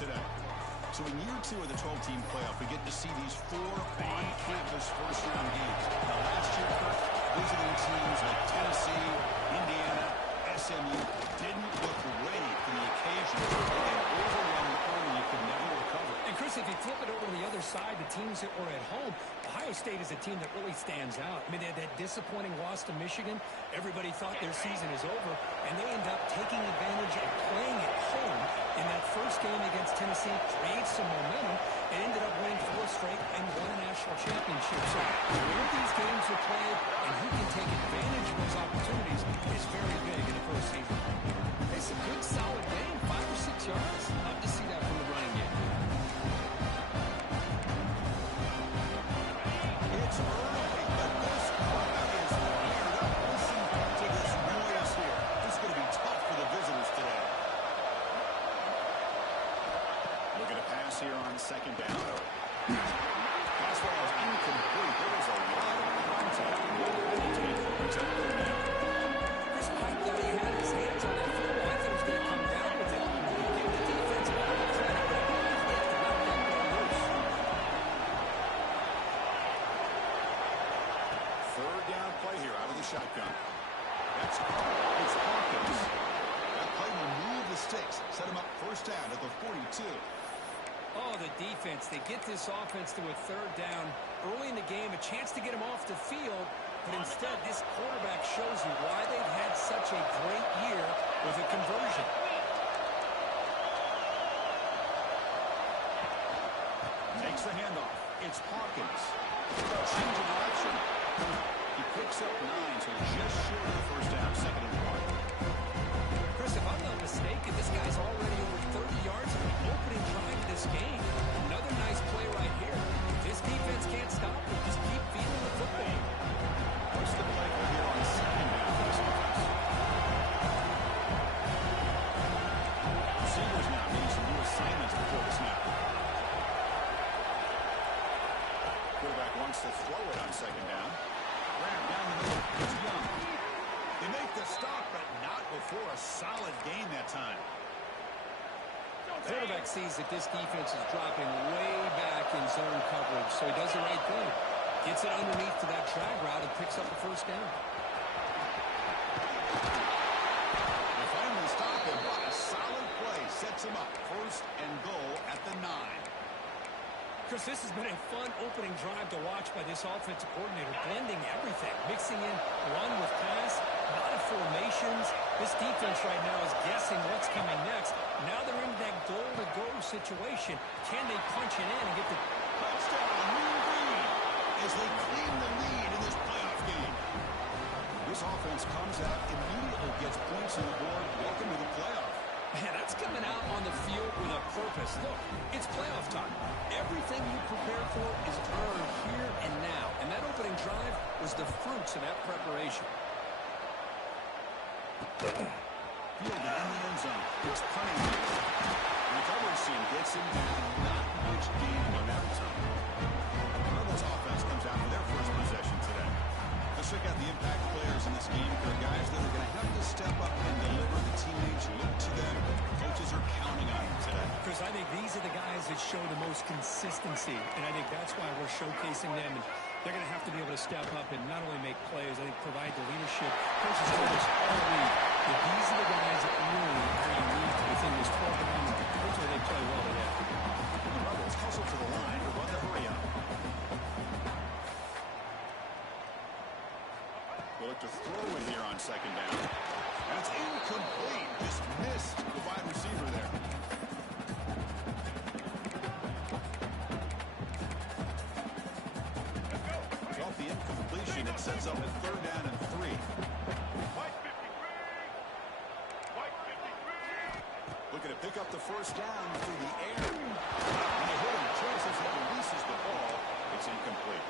today. So in year 2 of the 12-team playoff, we get to see these 4 on-campus first-round games. Now, last year, Kirk, visiting teams like Tennessee, Indiana, SMU didn't look ready for the occasion. They get overwhelmed early, you could never recover. And, Chris, if you flip it over to the other side, the teams that were at home, Ohio State is a team that really stands out. I mean, they had that disappointing loss to Michigan. Everybody thought their season is over, and they end up taking advantage and playing at home in that first game against Tennessee, created some momentum, and ended up winning 4 straight and won a national championship. So where these games are played and who can take advantage of those opportunities is very big in the first season. It's a good, solid game, 5 or 6 yards. Love to see that from the running game. It's early, but this crowd is fired up. Listen to this noise here. This is going to be tough for the visitors today. Looking to pass here on second down. Pass ball is incomplete. There was a lot of contact. No penalty. It's a third down. Chris Pike thought he had his hands on that football. I thought he was going to come down with it. He gave the defense a lot of credit, but I believe he had to knock that ball loose. Third down play here out of the shotgun. That's it's Hawkins. That play will move the sticks. Set him up first down at the 42. Oh, the defense. They get this offense to a third down early in the game, a chance to get him off the field, but instead this quarterback shows you why they've had such a great year with a conversion. Takes the handoff. It's Hawkins. Change of direction. He picks up 9, so just short of the first down, second and 1. Chris, if I'm not mistaken, this guy's already over 30 yards on the opening drive of this game. Another nice play right here. This defense can't stop it. Just keep feeding the football. What's the play for here on second down for this offense? Receivers now need some new assignments before the snap. Quarterback wants to throw it on second down. Grab down the middle. It's Young. They make the stop, but not before a solid gain that time. Quarterback sees that this defense is dropping way back in zone coverage, so he does the right thing. Gets it underneath to that drag route and picks up the first down. They finally stop him. What a solid play. Sets him up. First and goal at the 9. Chris, this has been a fun opening drive to watch by this offensive coordinator, blending everything, mixing in run with pass, a lot of formations. This defense right now is guessing what's coming next. Now they're in that goal-to-go situation. Can they punch it in and get the Touchdown, Mean Green, as they claim the lead in this playoff game. This offense comes out, immediately gets points on the board. Welcome to the playoff. Man, that's coming out on the field with a purpose. Look, it's playoff time. Everything you prepare for is earned here and now. And that opening drive was the fruits of that preparation. Fielded in the end zone. It's punting. Recovery team gets him back. Not much gain on that return. Cardinals offense comes out for their first possession today. Let's check out the impact players in this game. They're guys that are going to have to step up and deliver. The teammates look to them. Coaches are counting on them today. Chris, I think these are the guys that show the most consistency, and I think that's why we're showcasing them. And they're going to have to be able to step up and not only make plays, I think provide the leadership. Coaches told us all week that these are the guys that really are unique within this program. Hopefully they play well today. The Rebels hustle to the line to run the hurry up. We'll look to throw it here on second down. That's incomplete. Just missed the wide receiver there. Off the incompletion, it sets up a third down and 3. Looking to pick up the first down through the air. And they hit him. Chases and releases the ball. It's incomplete.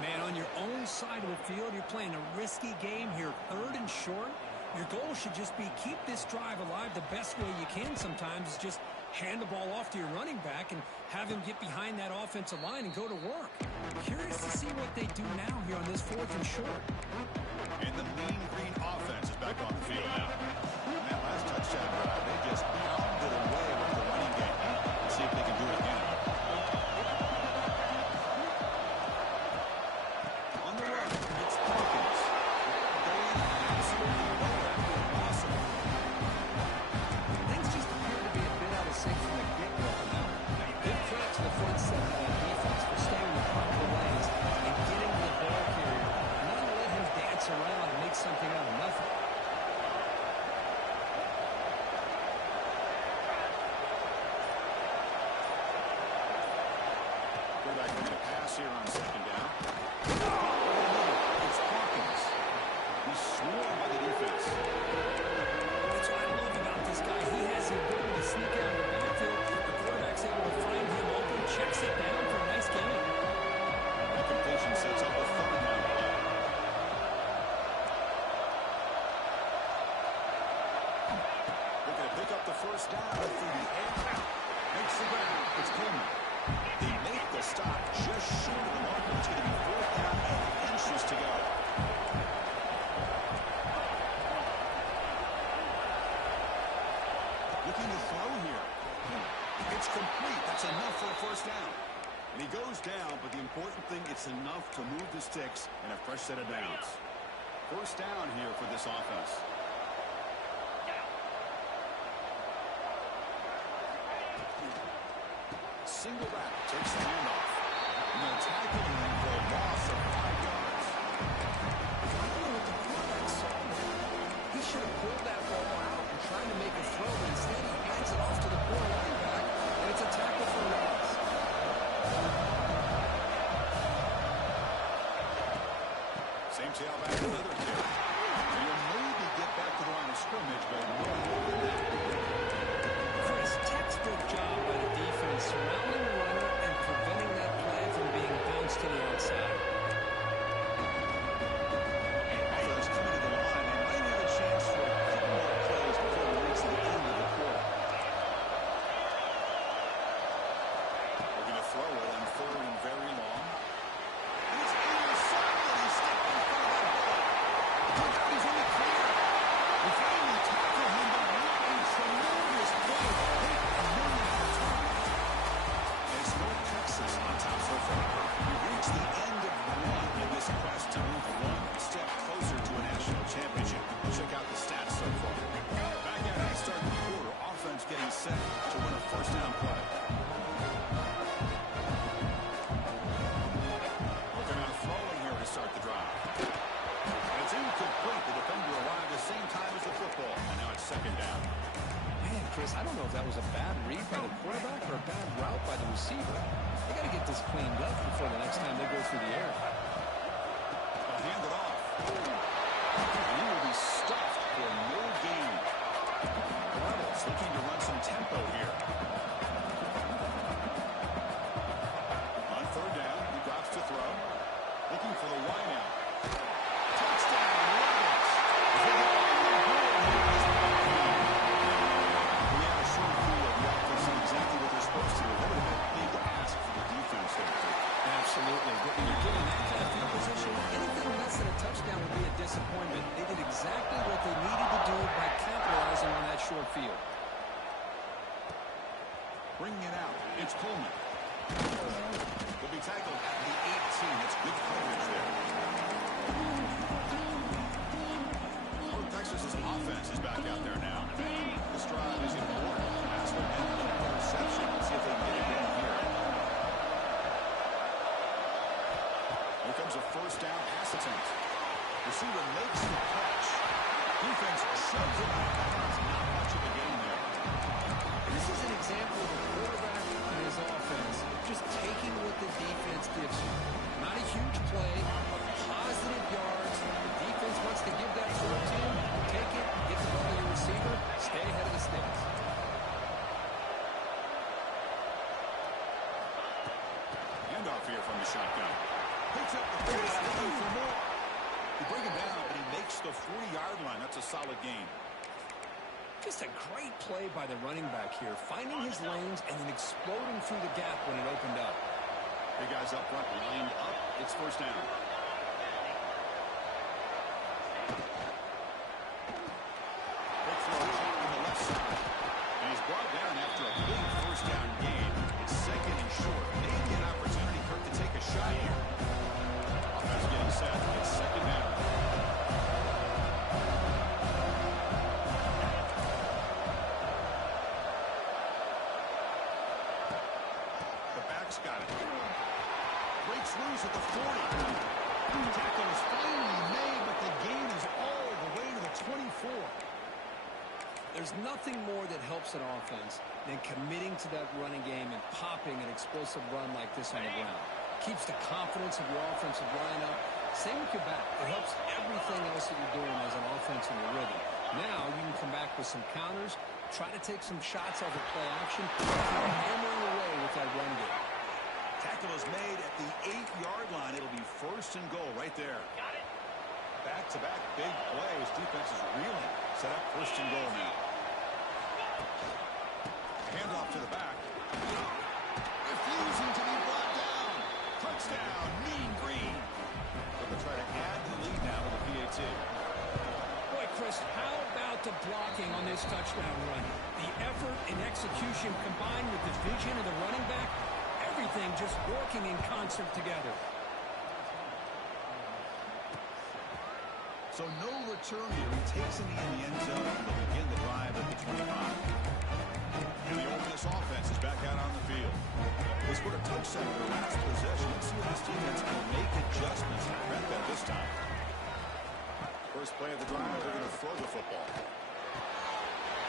Man, on your own side of the field, you're playing a risky game here, third and short. Your goal should just be keep this drive alive the best way you can sometimes is just hand the ball off to your running back and have him get behind that offensive line and go to work. Curious to see what they do now here on this fourth and short. And the Mean Green offense is back on the field now. And that last touchdown drive, they just pounded away with the running game. Quarterback going to pass here on second down. It's Hawkins. He's swarmed by the defense. That's what I love about this guy. He has the ability to sneak out of the backfield. The quarterback's able to find him open, checks it down for a nice gain. That completion sets up a third down play. Looking to pick up the first down through the air. Makes the ground. It's Coleman. They make the stop just short of the marker. It's going to be fourth down and inches to go. Looking to throw here. It's complete. That's enough for a first down. And he goes down, but the important thing, it's enough to move the sticks and a fresh set of downs. First down here for this offense. Single back takes the handoff. And they'll tackle him for a loss of 5 yards. I don't know what the quarterback saw there. He should have pulled that ball out and tried to make a throw, but instead he hands it off to the poor linebacker, and it's a tackle for loss. Same tailback, another carry. And you'll maybe get back to the line of scrimmage, but no more than that. Chris, textbook job by the defense, surrounding the runner and preventing that play from being bounced to the outside. Offense coming to the line. They might have a chance for a couple more plays before we reach the end of the quarter. Looking to throw it on third and very long. And it's intercepted. He stepped in front of that ball. Look out, he's in the clear. We finally tackle him, but what a tremendous play. Hit a million return. It's North Texas on top so far. We've reached the end of one in this quest to move one step closer to a national championship. Check out the stats so far. Back at it to start the quarter. Offense getting set to win a first down play. Looking on throwing here to start the drive. And it's incomplete. It'll come to arrive the same time as the football. And now it's second down. Man, Chris, I don't know if that was a bad read by the quarterback or a bad route by the receiver. They got to get this cleaned up before the next time they go through the air. They'll hand it off. And he will be stuffed for no gain. Rebels looking to run some tempo here. On third down, he drops to throw. Looking for the wide out. Touchdown, Rebels. We had a short view of the offense and exactly what they're supposed to do. That would have been a big ask for the defense there. Absolutely. But when you're getting that kind of field position, anything less than a touchdown would be a disappointment. They did exactly what they needed to do by capitalizing on that short field. Bringing it out. It's Coleman. Will be tackled at the 18. It's good coverage there. North Texas's offense is back out there now. This drive is important. Pass will end with an interception. Let's see if they can get it in here. Here comes a first down pass attempt. Receiver makes the catch. Defense shoves it out. Not much of a gain there. This is an example of a quarterback and his offense just taking what the defense gives you. Not a huge play, but positive yards. The defense wants to give that to a team. Take it, get the ball to your receiver, stay ahead of the sticks. Handoff here from the shotgun. Picks up the pace, looking for more. He bring him down, but he makes the 40-yard line. That's a solid gain. Just a great play by the running back here, finding his lanes and then exploding through the gap when it opened up. Big guys up front lined up. It's first down. Big throw on the left side. And he's brought down after a big first down gain. It's second and short. Maybe an opportunity, Kirk, to take a shot here. Offense getting set. It's second down. Got it. Breaks loose at the 40. Tackle is finally made, but the gain is all the way to the 24. There's nothing more that helps an offense than committing to that running game and popping an explosive run like this on the ground. Keeps the confidence of your offensive line up. Same with your back. It helps everything else that you're doing as an offense in your rhythm. Now you can come back with some counters, try to take some shots off of play action, and hammering away with that run game. Tackle is made at the 8-yard line. It'll be first and goal right there. Back-to-back big plays. Defense is reeling. Set up first and goal now. Handoff to the back. Refusing to be brought down. Touchdown, Mean Green. They'll try to add the lead now to the PAT. Boy, Chris, how about the blocking on this touchdown run? The effort and execution combined with the vision of the running back, everything just working in concert together. So no return here. He takes it in the end zone and they'll begin the drive at the 25. And the Ole Miss offense is back out on the field. They scored a touchdown in their last possession. Let's see if this defense can make adjustments and prevent that this time. First play of the drive, they're going to throw the football.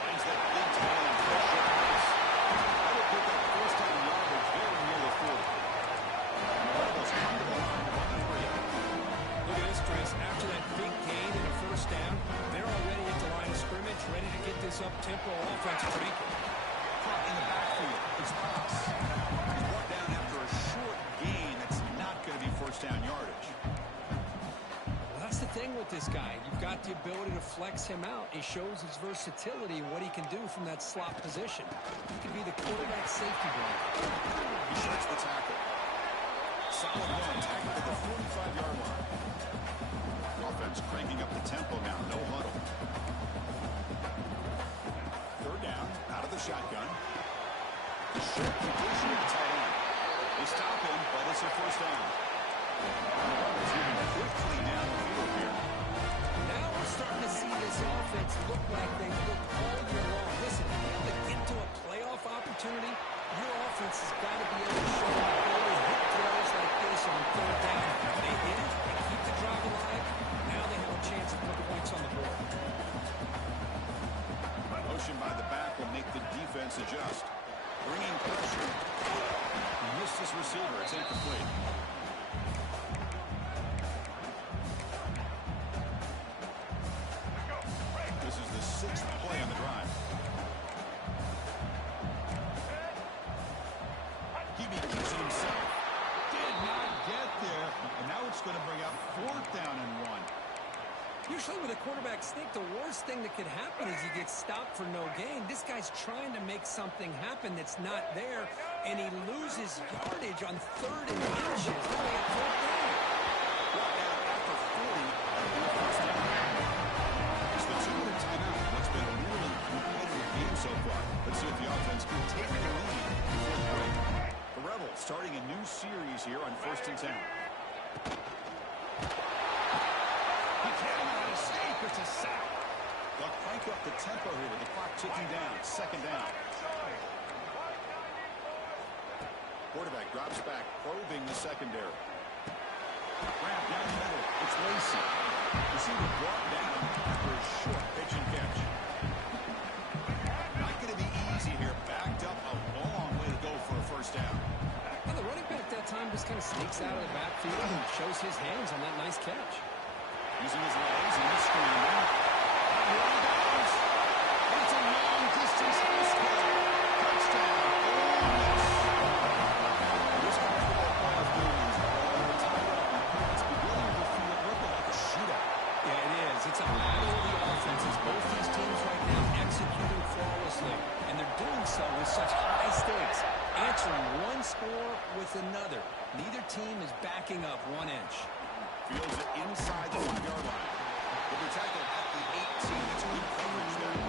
Finds that big time for a short pass. That will pick up first down yardage very near the 40. And the Rebels come to the line to run the 3. Look at this, Chris. After that big gain and a first down, they're already at the line of scrimmage, ready to get this up-tempo offense cranking. Caught in the backfield. It's pass. He's brought down after a short gain. That's not going to be first down yardage. Well, that's the thing with this guy. You've got the ability to flex him out. He shows his versatility and what he can do from that slot position. He could be the quarterback safety blanket. He shirts the tackle. Solid run. Tackle at the 45-yard line. Offense cranking up the tempo now. No huddle. Third down. Out of the shotgun. Short completion to the tight end. They stop him, but it's a first down. He's moving quickly down the field here. Now we're starting to see this offense look like they've looked all year long. Listen, to get to a playoff opportunity, your offense has got to be able to show the ability to hit throws like this on third down. They hit it, they keep the drive alive. Now they have a chance to put points on the board. Motion by the back will make the defense adjust. Bringing pressure. He missed his receiver. It's incomplete. This is the 6th play on the drive. He keeps it himself. Did not get there. And now it's going to bring up 4th down and 1. Usually with a quarterback sneak, the worst thing that could happen is he gets stopped for no gain. This guy's trying to make something happen that's not there, and he loses yardage on 3rd and inches. Only at 4th down. Brought down after 40. That'll be a first down. It's the 2-minute timeout. It's been a really competitive game so far. Let's see if the offense can take the lead before the break. The Rebels starting a new series here on 1st and 10. It's a sack. They'll crank up the tempo here with the clock ticking down. 2nd down. Quarterback drops back, probing the secondary. Grab down the middle. It's Lacey. Receiver brought down after a short pitch and catch. Not going to be easy here. Backed up a long way to go for a first down. Well, the running back that time just kind of sneaks out of the backfield and shows his hands on that nice catch. Using his legs and he's screaming. Here he goes. It's a long-distance house call. Touchdown. Ole Miss. This college football playoff game is all tied up. It's beginning to feel like a shootout. Yeah, it is. It's a battle of the offenses. Both these teams right now executing flawlessly, and they're doing so with such high stakes, answering one score with another. Neither team is backing up 1 inch. Fields it inside the 5-yard line. Will be tackled at the 18. It's good coverage there.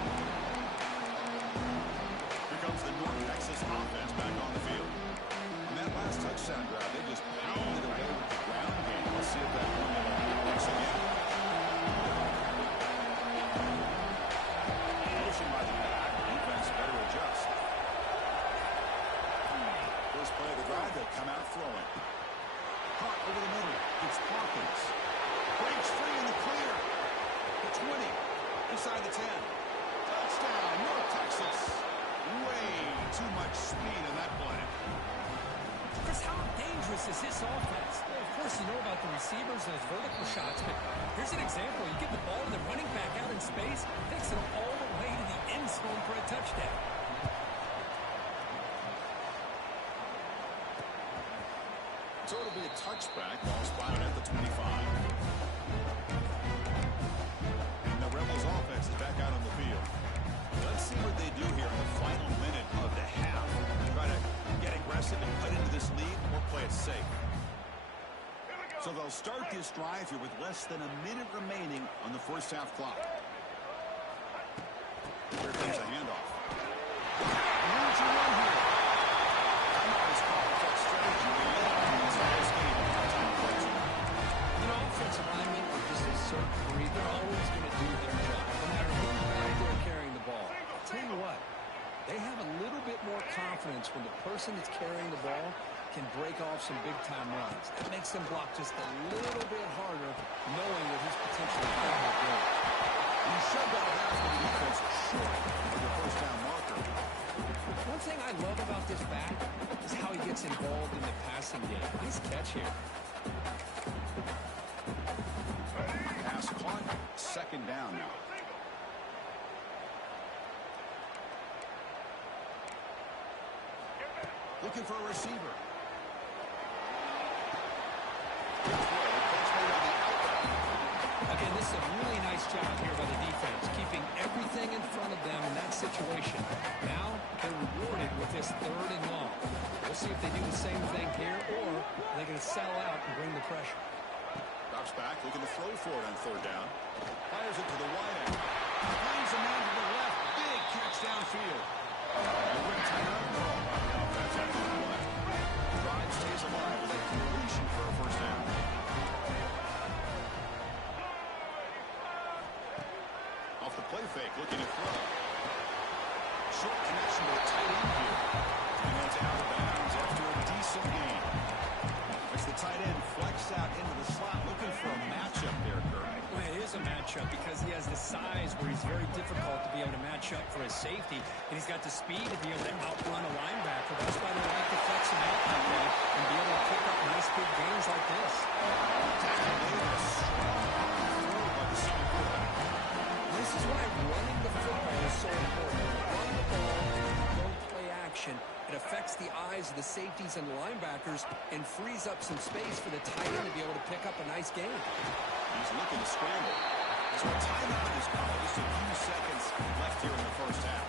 Here comes the North Texas offense back on the field. And that last touchdown drive, they just pounded away with the ground game. We'll see if that formula works again. Motion by the back. Defense better adjust. First play of the drive, they'll come out throwing. Caught over the middle. It's Hawkins. Breaks free in the clear. The 20. Inside the 10. Touchdown. North Texas. Way too much speed in that play. Chris, how dangerous is this offense? Well, of course, you know about the receivers and his vertical shots, but here's an example. You give the ball to the running back out in space, takes it all the way to the end zone for a touchdown. So it'll be a touchback, ball spotted at the 25. And the Rebels offense is back out on the field. Let's see what they do here in the final minute of the half. Try to get aggressive and cut into this lead or play it safe. So they'll start this drive here with less than a minute remaining on the first half clock. Here comes a handoff. Here's your run here. Timeout is called with that strategy. You know, offensive linemen are just a certain breed. They're always going to do their job, no matter who's back there carrying the ball. I'll tell you what, they have a little bit more confidence when the person that's carrying the ball can break off some big-time runs. That makes them block just a little bit harder, knowing that he's potentially going to go. He shoved out half of the defense short of the first down marker. One thing I love about this back is how he gets involved in the passing game. Nice catch here. Pass caught. Second down now. Looking for a receiver. Again, this is a really nice job here by the defense, keeping everything in front of them in that situation. Now they're rewarded with this third and long. We'll see if they do the same thing here, or they're going to sell out and bring the pressure. Drops back, looking to throw for it on third down. Fires it to the wide end. Finds a man to the left. Big catch downfield. A quick timeout call by the offense after the play. Drive stays alive with a completion for a first down. Off the play fake, looking to throw. Short connection to the tight end here. And that's out of bounds after a decent gain. As the tight end flexed out into the slot, looking for a matchup there, Kirk. Well, it is a matchup because he has the size where he's very difficult to be able to match up for his safety, and he's got the speed to be able to outrun a linebacker. That's why they like to flex him out that way and be able to pick up nice big gains like this. This is why running the football is so important. Run the ball, don't play action. It affects the eyes of the safeties and the linebackers and frees up some space for the tight end to be able to pick up a nice gain. He's looking to scramble. So a timeout is called. Just a few seconds left here in the first half.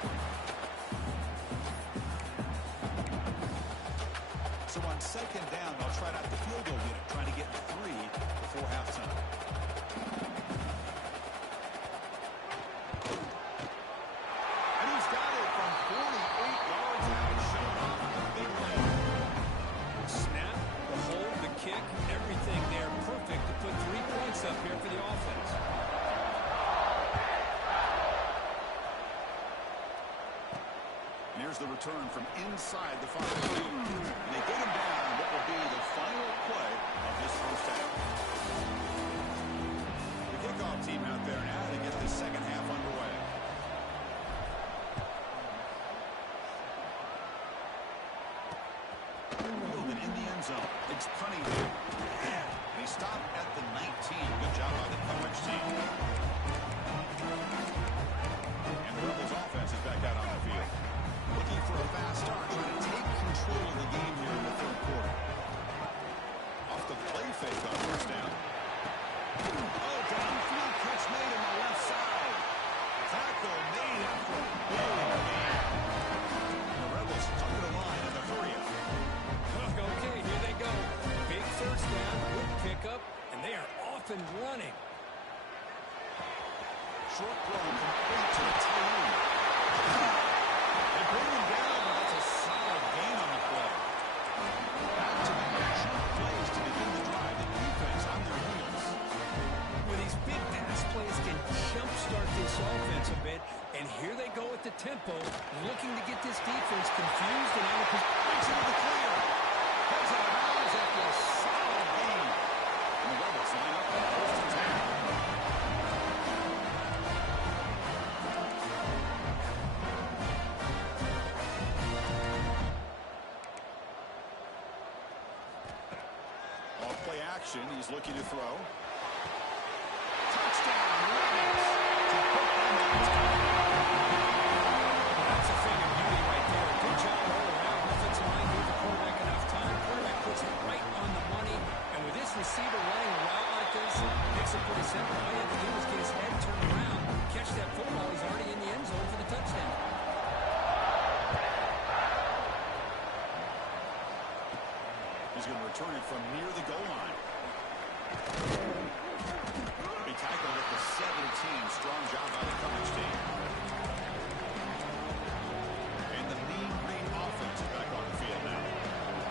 So on second down, they'll try out the field goal unit, trying to get 3 before halftime. And he's got it from 48 yards out, showing off the big play. Snap, the hold, the kick, everything there perfect to put 3 points up here for the offense. And here's the return from inside the 5. And they get him down what will be the final play of this first half. The kickoff team out there now to get this second half underway. Fielded in the end zone. It's punting here. And he stopped at the 19. Good job by the coverage team. And the Rebels offense is back out on the field. Looking for a fast start, trying to take control of the game here in the third quarter. Off the play fake on first down. Oh, downfield catch made on the left side. Tackle made after a big gain. The Rebels under the line at the 3. Okay, here they go. Big first down, good pickup, and they are off and running. Short throw complete to the tight end. They bring him down, but that's a solid gain on the play. Back to the short plays to begin the drive. The defense on their heels. Well, these big pass plays can jumpstart this offense a bit, and here they go at the tempo, looking to get this defense confused and out of position. Breaks into the clear. Goes out of bounds after a solid gain. And the Rebels line up on first and 10. Off play action. He's looking to throw. Touchdown, Ravens. To put them on top. That's a thing of beauty right there. Good job all around. Offensive line gave the quarterback enough time. Quarterback puts it right on the money. And with this receiver running a route like this, makes it pretty simple. All you have to do is get his head turned around, catch that football. He's already in the end zone for the touchdown. He's going to return it from near the goal line. He tackled at the 17. Strong job by the coverage team. And the Mean Green offense is back on the field now.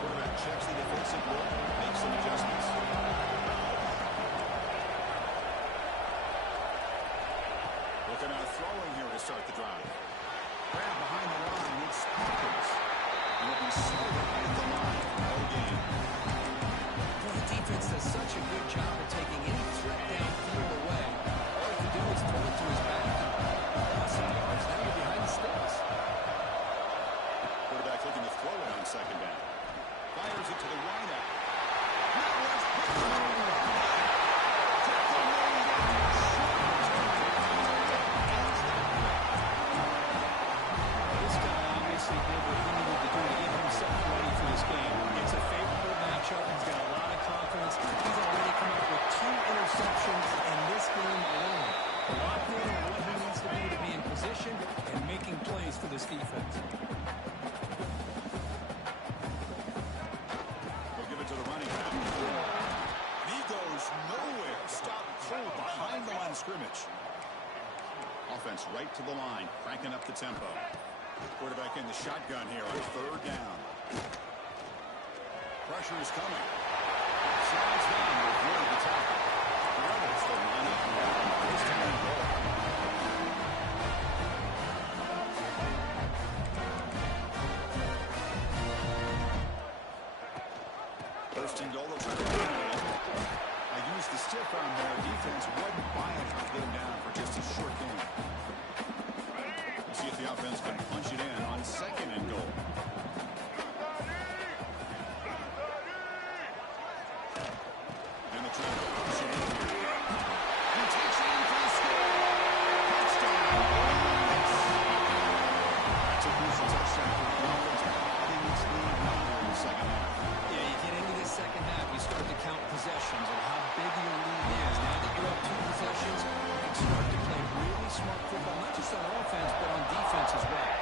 Quarterback checks the defensive look, makes some adjustments. Looking at a throwing here to start the drive. Grab behind the line. It's Hawkins. And it'll be slowed at the line. No gain. Well, the defense does such a good job of taking any threat downfield away. All he can do is throw it to his back and lost some yards. Now you're behind the sticks. Quarterback looking to throw it on second down. Fires it to the wideout. Now let's hit the tackle made at the This guy obviously did what he needed to do to get himself ready for this game. It's a favorable matchup. He's got a lot of confidence. He's already come up with 2 interceptions in this game alone. Locked in on what he needs to do to be in position and making plays for this defense. We'll give it to the running back. And he goes nowhere. Stop cold behind the line of scrimmage. Offense right to the line, cranking up the tempo. Quarterback in the shotgun here on third down. Pressure is coming. Slides down to avoid the tackle. The Rebels still line up. First down and goal. First and goal, they'll try to run it. I used the stiff arm there. Defense wasn't buying to get him down for just a short game. We'll see if the offense can punch it in on second and goal. And the try to push it in. He takes it in for the score. Touchdown. That's a crucial touchdown for the offense. Adding its lead now in the second half. Yeah, you get into the second half, you start to count possessions and how big your lead is. Now that you're up 2 possessions, you can start to play really smart football, not just on offense, but on defense as well.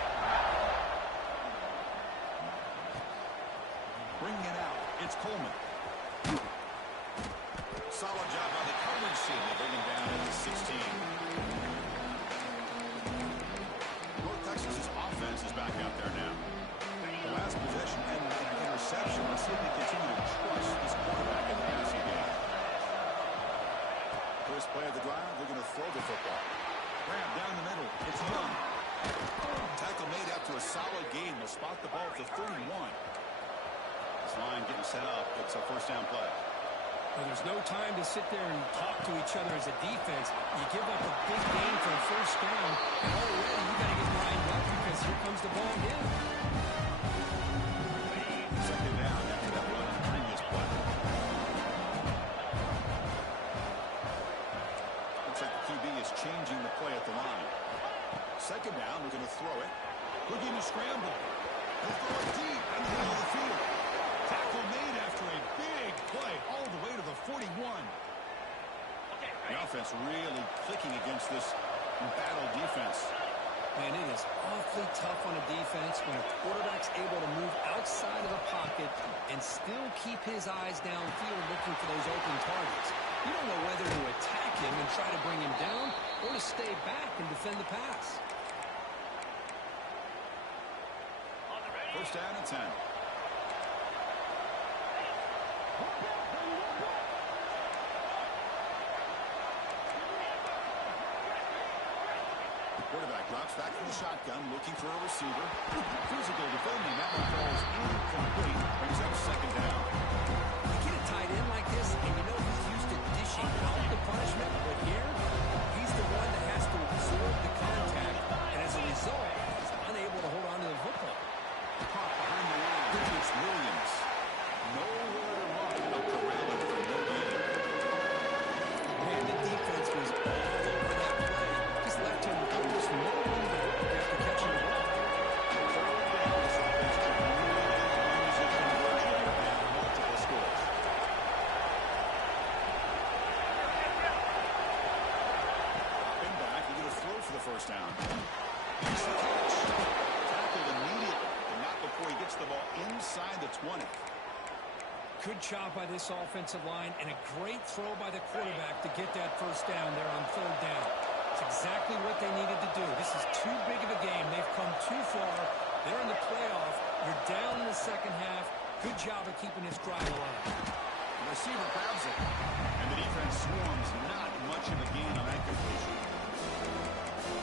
Bringing it out. It's Coleman. Solid job by the coverage team. They bring him down at the 16. North Texas's offense is back out there now. The last possession ended in an interception. Let's see if they continue to trust this quarterback in the passing game. First play of the drive, they're going to throw the football. Grab down the middle. It's Young. Tackle made after a solid game. They'll spot the ball at the 31. This line getting set up. It's a first down play. Well, there's no time to sit there and talk to each other as a defense. You give up a big game for a first down, and already you got to get lined up because here comes the ball again. Second down after that run on the previous play. Looks like the QB is changing the play at the line. Second down, we're going to throw it. We're going to scramble. He'll throw it deep in the middle of the field. Tackle made after a big play all the way to the 41. The offense really clicking against this battle defense. Man, it is awfully tough on a defense when a quarterback's able to move outside of the pocket and still keep his eyes downfield looking for those open targets. You don't know whether to attack him and try to bring him down or to stay back and defend the pass. First down and 10. Quarterback drops back from the shotgun, looking for a receiver. Physical defending. That one falls incomplete. Brings up second down. You get a tight end like this, and you know he's used to dishing out the punishment, but here, he's the one that has to absorb the contact, and as a result, he's unable to hold on to the football. Caught behind the line. It's Williams. Nowhere to run. A corral man, the defense was all over that play. Just left him with almost no room to work after catching the ball. First down. Makes the catch. Tackled immediately, and not before he gets the ball inside the 20. Good job by this offensive line, and a great throw by the quarterback to get that first down there on third down. It's exactly what they needed to do. This is too big of a game. They've come too far. They're in the playoff. You're down in the second half. Good job of keeping this drive alive. The receiver grabs it, and the defense swarms. Not much of a gain on that completion.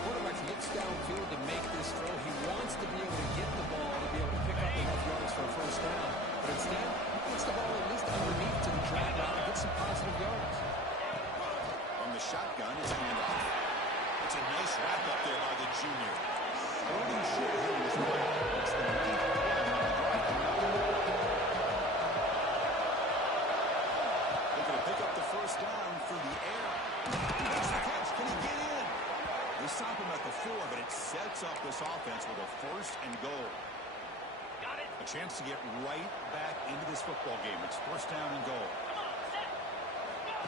Quarterback looks downfield to make this throw. He wants to be able to get the ball to be able to pick up enough yards for a first down. But instead, he gets the ball at least underneath to the drag route and get some positive yards. From the shotgun, it's handoff. It's a nice wrap up there by the junior. Holding short here in this play. It's the ninth play on the drive. Looking to pick up the first down through the air. Makes the catch. Can he get in? They stop him at the 4, but it sets up this offense with a first and goal. Got it. A chance to get right back into this football game. It's first down and goal.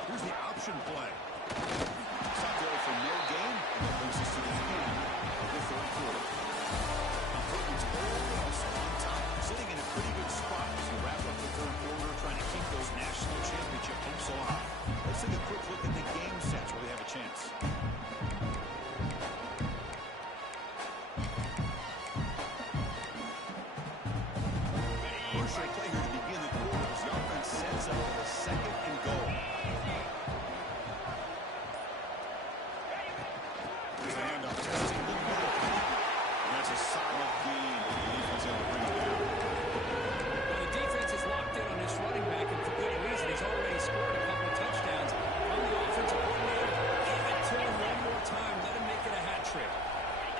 Here's the option play. It's not there for no gain, and that brings us to the end of the third quarter. Importance also on top, sitting in a pretty good spot as we wrap up the third quarter, trying to keep those national championship hopes alive. Let's take a quick look at the game sets where we have a chance. First play here to begin the quarter as the offense sets up for the second and goal. There's the handoff, testing the middle. And that's a solid gain. The defense able to bring it down. Well, the defense is locked in on this running back, and for good reason. He's already scored a couple of touchdowns. On the offensive coordinator, give it to him one more time. Let him make it a hat trick.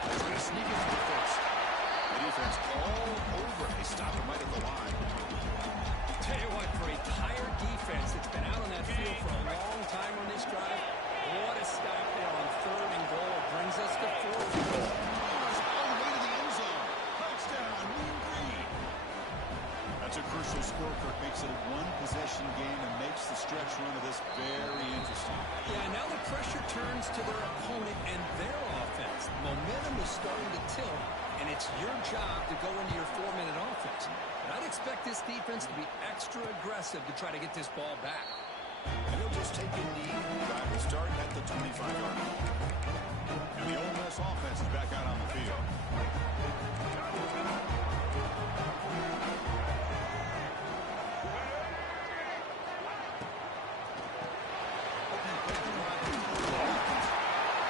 Trying to sneak into the first. The defense all over. They stop him right at the line. Tell you what, for a tired defense that's been out on that field for a long time on this drive, what a stop there on third and goal. Brings us to fourth. All the way to the end zone. Touchdown, Mean Green. That's a crucial score. Kirk makes it a one-possession game and makes the stretch run of this very interesting. Yeah, now the pressure turns to their opponent and their offense. Momentum is starting to tilt, and it's your job to go into your 4-minute offense. But I'd expect this defense to be extra aggressive to try to get this ball back. And he'll just take a knee. Drive will start at the 25-yard line. And the Ole Miss offense is back out on the field.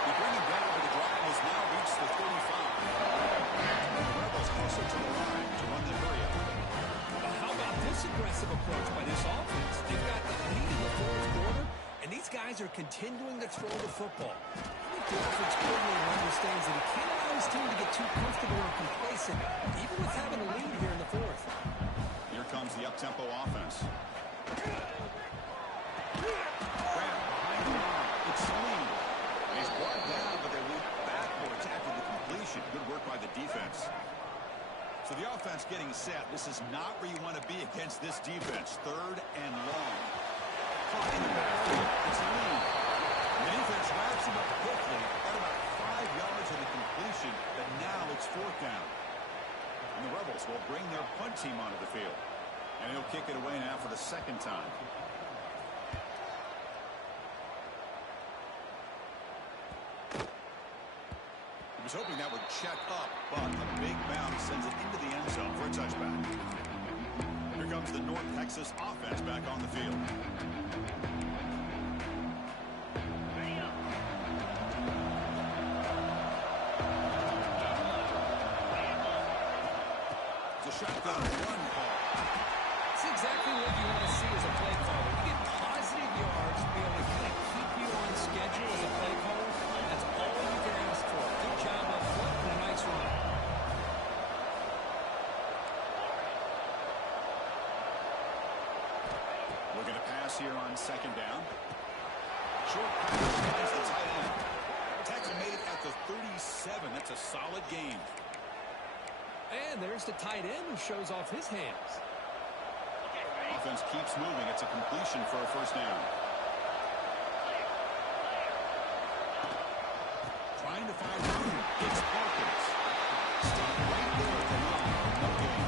We bring him down over the drive has now reached the 35. And the Rebels closer to the line to run the hurry up. Well, how about this aggressive approach by this offense? They've got the lead in the fourth quarter, and these guys are continuing to throw the football. I think the offense coordinator understands that he can't allow his team to get too comfortable or complacent, even with having a lead here in the fourth. Here comes the up-tempo offense. Grab behind the line. It's Salim. He's brought down, but they went backwards after the completion. Good work by the defense. So the offense getting set. This is not where you want to be against this defense. Third and long. Caught in the backfield. It's Salim. The defense wraps him up quickly at about 5 yards of the completion, but now it's fourth down. And the Rebels will bring their punt team onto the field. And he'll kick it away now for the second time. He was hoping that would check up, but a big bounce sends it into the end zone for a touchback. Here comes the North Texas offense back on the field. Shotgun run call. It's exactly what you want to see as a play caller. You get positive yards to be able to kind of keep you on schedule as a play caller. That's all you can ask for. Good job up front and a nice run. We're going to pass here on second down. Short pass finds the tight end. Tackle made at the 37. That's a solid gain. And there's the tight end who shows off his hands. Offense keeps moving. It's a completion for a first down. Trying to find room. It's Hawkins. Stop right there at the line. No gain.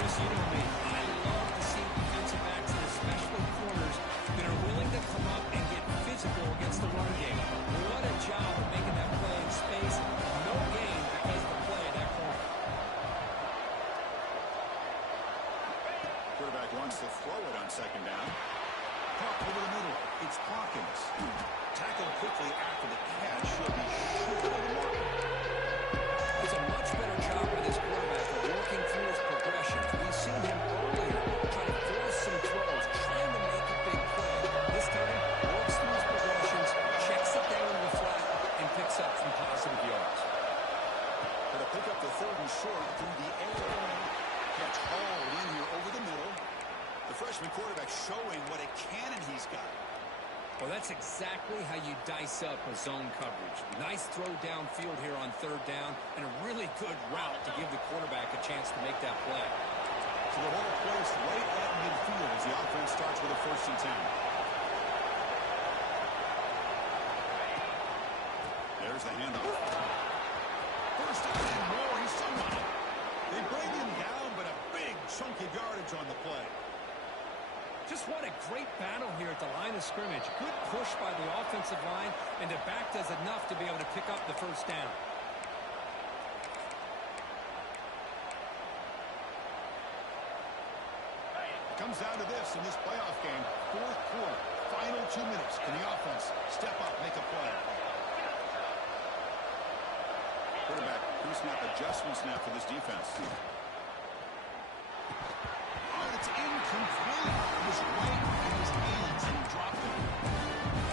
Chris, you know me. I love to see defensive backs, and especially corners, that are willing to come up and get physical against the run game. What a job of making that play in space. No gain because of the play of that corner. Quarterback wants to throw it on second down. Caught over the middle. It's Hawkins. Tackled quickly after the catch. Should be short of the marker. Does a much better job with his quarterback of working through his progressions. We've seen him earlier try to force some throws, trying to make a big play. This time, works through his progressions, checks it down in the flat, and picks up some positive yards. Going to pick up the third and short through the air. Catch hauled in here over the middle. The freshman quarterback showing what a cannon he's got. Well, that's exactly how you dice up a zone coverage. Nice throw downfield here on third down, and a really good route to give the quarterback a chance to make that play. So the ball placed right at midfield as the offense starts with a 1st and 10. There's the handoff. First down and more. He's still on it. They bring him down, but a big chunk of yardage on the play. Just what a great battle here at the line of scrimmage. Good push by the offensive line, and the back does enough to be able to pick up the first down. It comes down to this in this playoff game. 4th quarter, final 2 minutes. Can the offense step up, make a play? Quarterback, pre-snap adjustment snap for this defense. It's incomplete. It was right in his hands and he dropped it.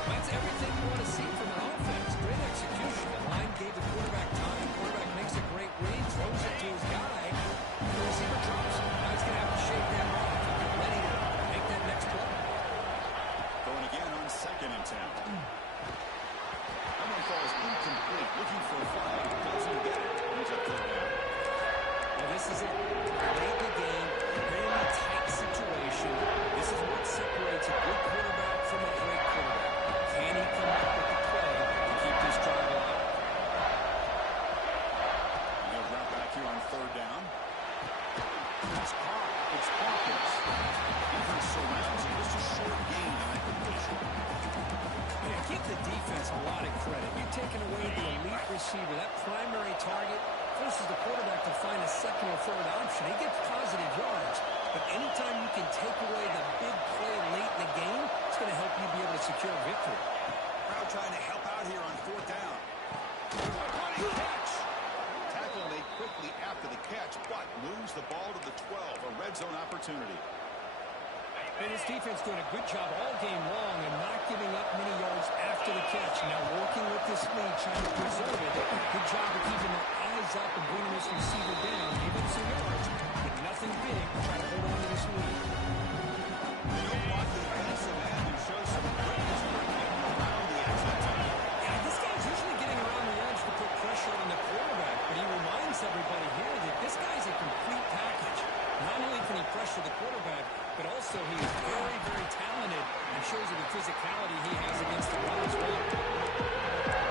That's everything you want to see from an offense. Great execution. The line gave the quarterback time. Quarterback makes a great read, throws it to his guy, and the receiver drops it. Now he's going to have to shake that off and get ready to make that next play. Going again on 2nd and 10. That one falls incomplete. Looking for a flag. Doesn't get it. He's up 3rd down. Well, this is it. Late in the game, really tight situation. This is what separates a good quarterback from a great quarterback. Can he come up with the play to keep this drive alive? He'll drop back here on 3rd down. It's caught. It's Hawkins. Defense surrounds him. Just a short gain on that completion. Yeah, give the defense a lot of credit. You've taken away the elite receiver, that primary target, forces the quarterback to find a 2nd or 3rd option. He gets positive yards, but anytime you can take away the big play late in the game, it's going to help you be able to secure a victory. Crowd trying to help out here on 4th down. Running catch. Tackle made quickly after the catch, but moves the ball to the 12, a red zone opportunity. And his defense doing a good job all game long and not giving up many yards after the catch. Now working with this lead, trying to preserve it. Good job of keeping their eyes up and bringing this receiver down. Give him some yards, but nothing big to try to hold on to this lead. They don't block the defensive end and show some quickness when they're getting around the edge that time. Yeah, this guy's usually getting around the edge to put pressure on the quarterback, but he reminds everybody here that this guy's a complete package. Not only can he pressure the quarterback, but also he is very, very talented and shows you the physicality he has against the run as well.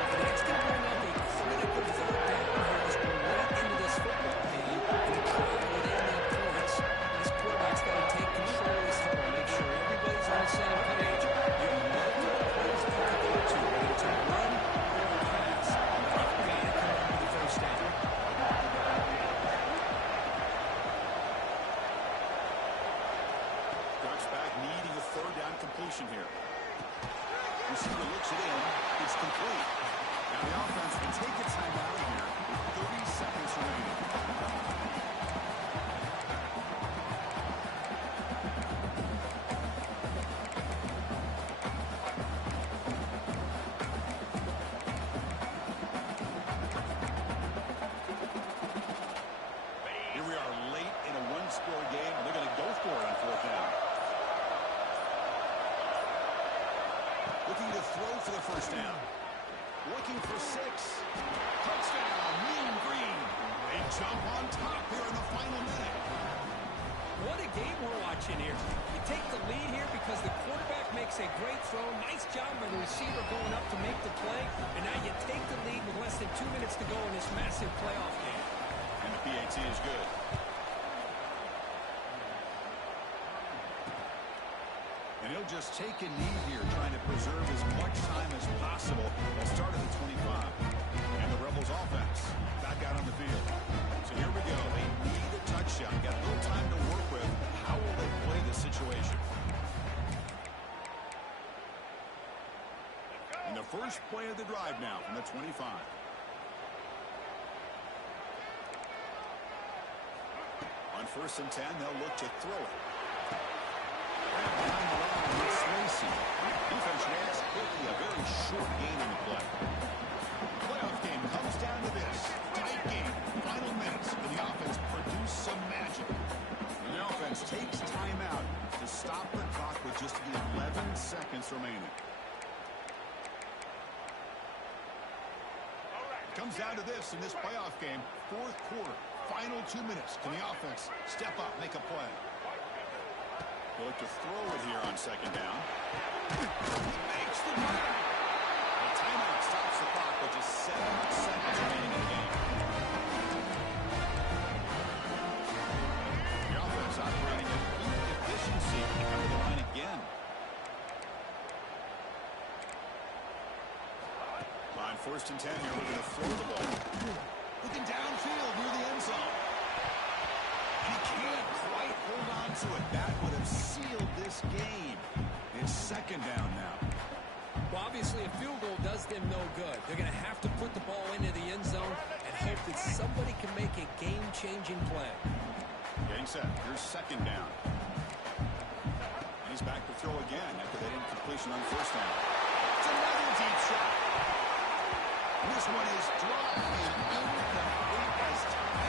And that's going to bring up a critical 3rd down here as we're right into this football game and a try where they need points. This quarterback's got to take control of this huddle, make sure everybody's on the same page. You have multiple plays to go to, whether it's a run or a pass. You've got to come up with the first down. Back needing a 3rd down completion here. Receiver looks it in. It's complete. Now the offense will take a timeout here with 30 seconds remaining. Here we are late in a 1-score game, and they're going to go for it on 4th down. first down. Looking for 6. Touchdown, Mean Green. They jump on top here in the final minute. What a game we're watching here. You take the lead here because the quarterback makes a great throw. Nice job by the receiver going up to make the play. And now you take the lead with less than 2 minutes to go in this massive playoff game. And the PAT is good. And he'll just take a knee here, trying to preserve as much time as possible. They'll start at the 25. And the Rebels offense back out on the field. So here we go. They need a touchdown. Got a little time to work with. How will they play this situation? And the first play of the drive now from the 25. On 1st and 10, they'll look to throw it. Behind the line with Swayze. Defense reacts quickly. A very short gain on the play. Playoff game comes down to this. Tight game. Final minutes. And the offense produce some magic. And the offense takes time out to stop the clock with just 11 seconds remaining. Comes down to this in this playoff game. 4th quarter. Final 2 minutes. Can the offense step up, make a play? They'll look to throw it here on 2nd down. He makes the play. The timeout stops the clock with just 7 seconds remaining in the game. The offense operating at peak efficiency. Come to the line again. On 1st and 10 here, we're going to throw the ball. Looking downfield near the end zone. He can't quite hold on to it. That would have sealed this game. It's 2nd down now. Well, obviously, a field goal does them no good. They're going to have to put the ball into the end zone and hope that somebody can make a game-changing play. Getting set. Here's 2nd down. And he's back to throw again after that incompletion on 1st down. It's another deep shot. This one is dropped and incomplete as